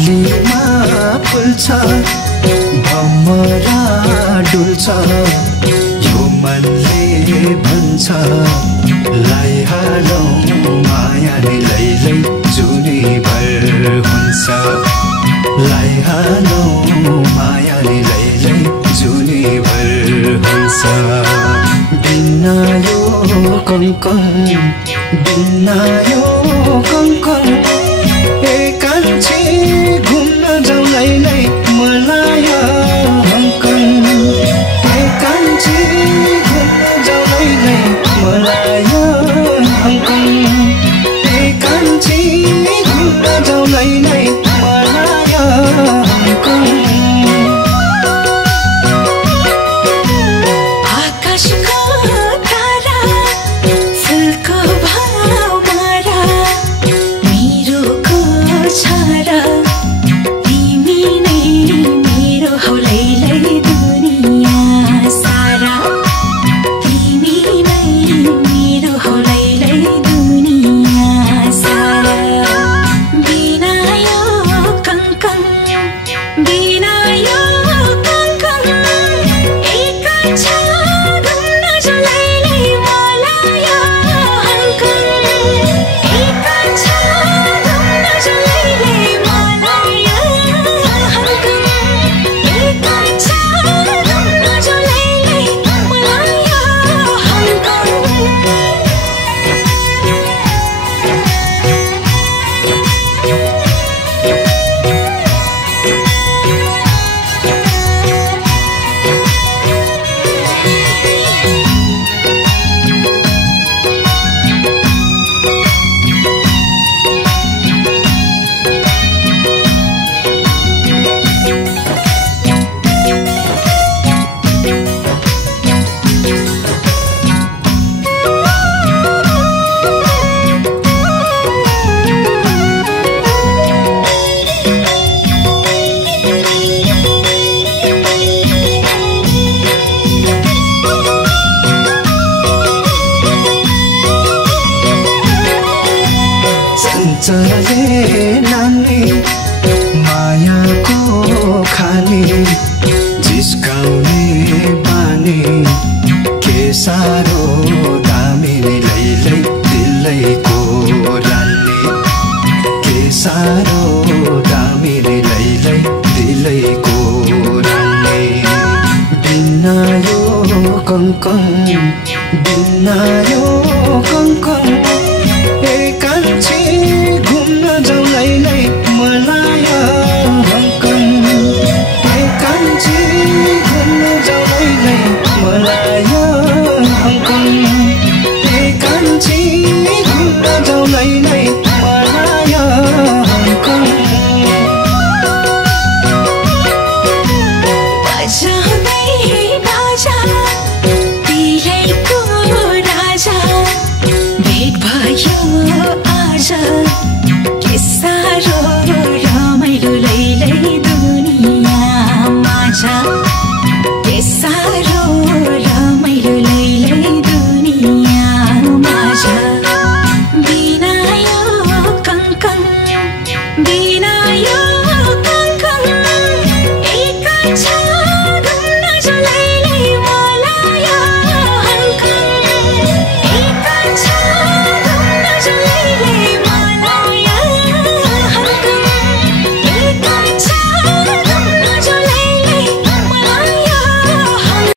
डालीमा फुल्छ भमरा डुल्छ यो मनले भन्छ लैहालौ मायाले लैलै जुनी भर हुन्छ लैहालौ मायाले लैलै जुनी भर हुन्छ बिना यो कङ्कन बिना यो कङ्कन एकान्छे घुम्न जाउँ लैलै मलाई हङकङ एकान्छे घुम्न जाउँ लैलै मलाई हङकङ एकान्छे घुम्न जाउँ लैलै मलाई हङकङ चले नानी मायाको खानी जिस्काउने बानी के साह्रो दामिनी लैलै दिलैको रानी के साह्रो दामिनी लैलै दिलैको रानी बिना यो कङ्कन बिना यो कङ्कन